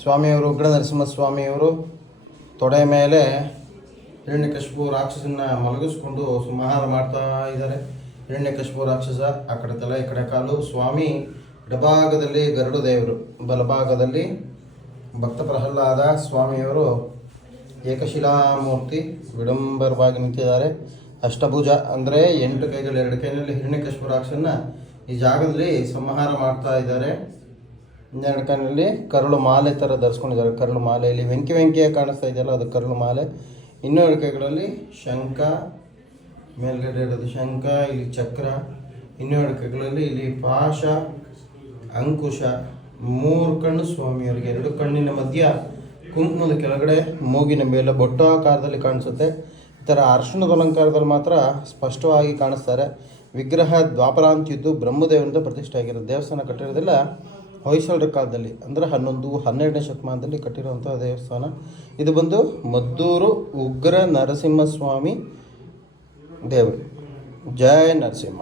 ಸ್ವಾಮಿಯವರು ಉಗ್ರ ನರಸಿಂಹಸ್ವಾಮಿಯವರು ತೊಡೆ ಮೇಲೆ ಹಿರಣ್ಯಕಶಿಪು ರಾಕ್ಷಸನ್ನ ಮಲಗಿಸ್ಕೊಂಡು ಸಂಹಾರ ಮಾಡ್ತಾ ಇದ್ದಾರೆ. ಹಿರಣ್ಯಕಶಿಪು ರಾಕ್ಷಸ ಆ ಕಡೆ ತಲೆ ಈ ಕಡೆ ಕಾಲು, ಸ್ವಾಮಿ ಎಡಭಾಗದಲ್ಲಿ ಗರುಡ ದೇವರು, ಬಲಭಾಗದಲ್ಲಿ ಭಕ್ತ ಪ್ರಹ್ಲಾದ. ಸ್ವಾಮಿಯವರು ಏಕಶಿಲಾಮೂರ್ತಿ ವಿಡಂಬರವಾಗಿ ನಿಂತಿದ್ದಾರೆ. ಅಷ್ಟಭುಜ ಅಂದರೆ 8 ಕೈಗಳು, 2 ಕೈನಲ್ಲಿ ಹಿರಣ್ಯಕಶಿಪು ರಾಕ್ಷಸನ್ನ ಈ ಜಾಗದಲ್ಲಿ ಸಂಹಾರ ಮಾಡ್ತಾ ಇದ್ದಾರೆ. 2 ಕೈನಲ್ಲಿ ಕರುಳು ಮಾಲೆ ಥರ ಧರಿಸ್ಕೊಂಡಿದ್ದಾರೆ. ಕರುಳು ಮಾಲೆ ಇಲ್ಲಿ ವೆಂಕಿಯಾಗಿ ಕಾಣಿಸ್ತಾ ಇದೆಯಲ್ಲ, ಅದು ಕರುಳು ಮಾಲೆ. ಇನ್ನೂ 2 ಕೈಗಳಲ್ಲಿ ಶಂಖ, ಮೇಲ್ಗಡೆ ಇರೋದು ಶಂಖ, ಇಲ್ಲಿ ಚಕ್ರ. ಇನ್ನೂ 2 ಕೈಗಳಲ್ಲಿ ಇಲ್ಲಿ ಪಾಶ, ಅಂಕುಶ. 3 ಕಣ್ಣು ಸ್ವಾಮಿಯವರಿಗೆ, 2 ಕಣ್ಣಿನ ಮಧ್ಯ ಕುಂಕುಮದ ಕೆಳಗಡೆ ಮೂಗಿನ ಮೇಲೆ ಬೊಟ್ಟಾಕಾರದಲ್ಲಿ ಕಾಣಿಸುತ್ತೆ. ಈ ಥರ ಅರ್ಶಿಣದ ಅಲಂಕಾರದಲ್ಲಿ ಮಾತ್ರ ಸ್ಪಷ್ಟವಾಗಿ ಕಾಣಿಸ್ತಾರೆ. ವಿಗ್ರಹ ದ್ವಾಪರಾಂತ್ಯದ್ದು ಬ್ರಹ್ಮದೇವರಿಂದ ಪ್ರತಿಷ್ಠೆ ಆಗಿರೋದು. ದೇವಸ್ಥಾನ ಕಟ್ಟಿರೋದಿಲ್ಲ ಹೊಯ್ಸಳರ ಕಾಲದಲ್ಲಿ, ಅಂದರೆ 11-12ನೇ ಶತಮಾನದಲ್ಲಿ ಕಟ್ಟಿರುವಂಥ ದೇವಸ್ಥಾನ. ಇದು ಬಂದು ಮದ್ದೂರು ಉಗ್ರ ನರಸಿಂಹಸ್ವಾಮಿ ದೇವರು. ಜಯ ನರಸಿಂಹ.